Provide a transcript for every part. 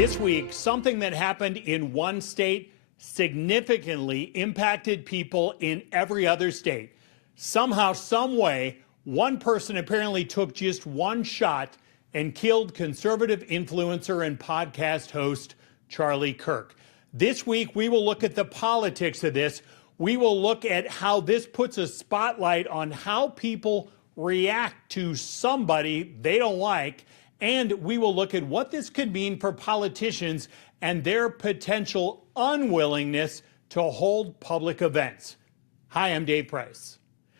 This week, something that happened in one state significantly impacted people in every other state. Somehow, some way, one person apparently took just one shot and killed conservative influencer and podcast host Charlie Kirk. This week, we will look at the politics of this. We will look at how this puts a spotlight on how people react to somebody they don't like. And we will look at what this could mean for politicians and their potential unwillingness to hold public events. Hi, I'm Dave Price.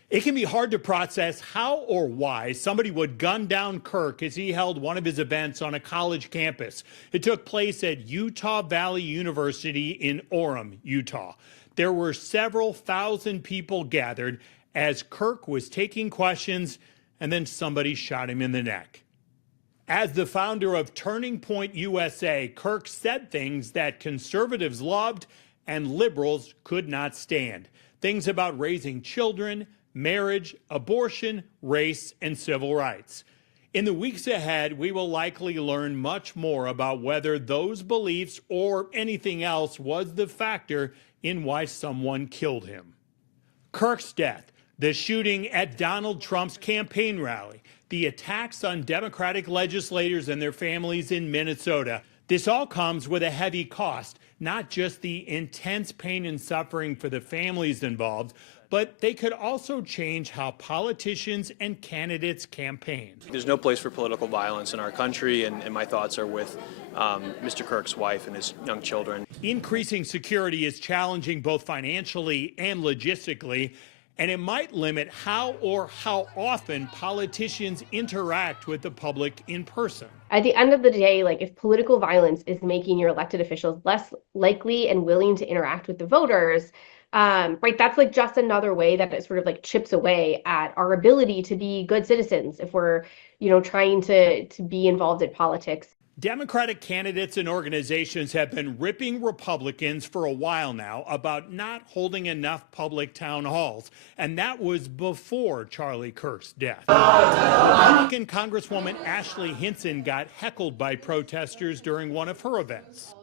It can be hard to process how or why somebody would gun down Kirk as he held one of his events on a college campus. It took place at Utah Valley University in Orem, Utah. There were several thousand people gathered as Kirk was taking questions, and then somebody shot him in the neck. As the founder of Turning Point USA, Kirk said things that conservatives loved and liberals could not stand. Things about raising children, marriage, abortion, race, and civil rights. In the weeks ahead, we will likely learn much more about whether those beliefs or anything else was the factor in why someone killed him. Kirk's death, the shooting at Donald Trump's campaign rally, the attacks on Democratic legislators and their families in Minnesota. This all comes with a heavy cost, not just the intense pain and suffering for the families involved, but they could also change how politicians and candidates campaign. There's no place for political violence in our country, and my thoughts are with Mr. Kirk's wife and his young children. Increasing security is challenging both financially and logistically, and it might limit how often politicians interact with the public in person. At the end of the day, if political violence is making your elected officials less likely and willing to interact with the voters, right, that's just another way that it sort of chips away at our ability to be good citizens if we're, trying to be involved in politics. Democratic candidates and organizations have been ripping Republicans for a while now about not holding enough public town halls, and that was before Charlie Kirk's death. Republican Congresswoman Ashley Hinson got heckled by protesters during one of her events.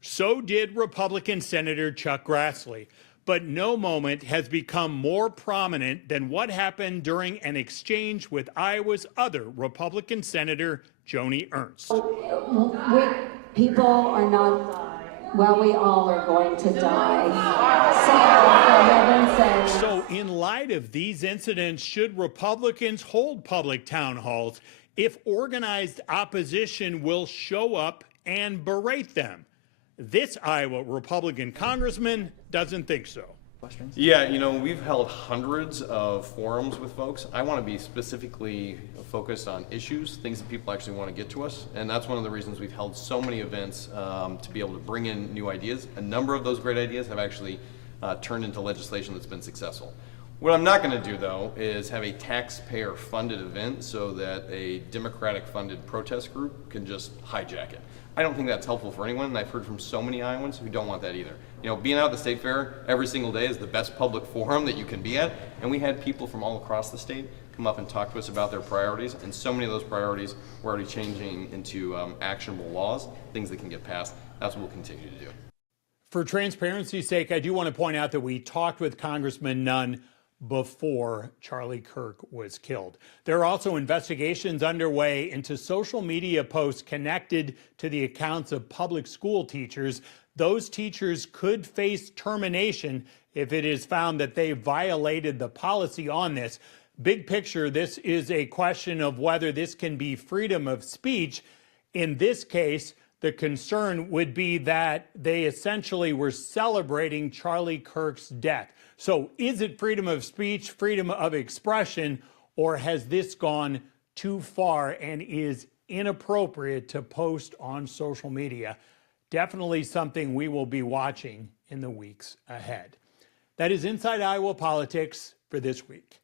So did Republican Senator Chuck Grassley. But no moment has become more prominent than what happened during an exchange with Iowa's other Republican Senator, Joni Ernst. People are not, we all are going to die. So in light of these incidents, should Republicans hold public town halls if organized opposition will show up and berate them? This Iowa Republican congressman doesn't think so. Questions? Yeah, we've held hundreds of forums with folks. I want to be specifically focused on issues, things that people actually want to get to us, and that's one of the reasons we've held so many events to be able to bring in new ideas. A number of those great ideas have actually turned into legislation that's been successful. What I'm not going to do, though, is have a taxpayer-funded event so that a Democratic-funded protest group can just hijack it. I don't think that's helpful for anyone, and I've heard from so many Iowans who don't want that either. Being out at the state fair every single day is the best public forum that you can be at, and we had people from all across the state come up and talk to us about their priorities, and so many of those priorities were already changing into actionable laws, things that can get passed. That's what we'll continue to do. For transparency's sake, I do want to point out that we talked with Congressman Nunn before Charlie Kirk was killed. There are also investigations underway into social media posts connected to the accounts of public school teachers. Those teachers could face termination if it is found that they violated the policy on this. Big picture, this is a question of whether this can be freedom of speech. In this case, the concern would be that they essentially were celebrating Charlie Kirk's death. So is it freedom of speech, freedom of expression, or has this gone too far and is inappropriate to post on social media? Definitely something we will be watching in the weeks ahead. That is Inside Iowa Politics for this week.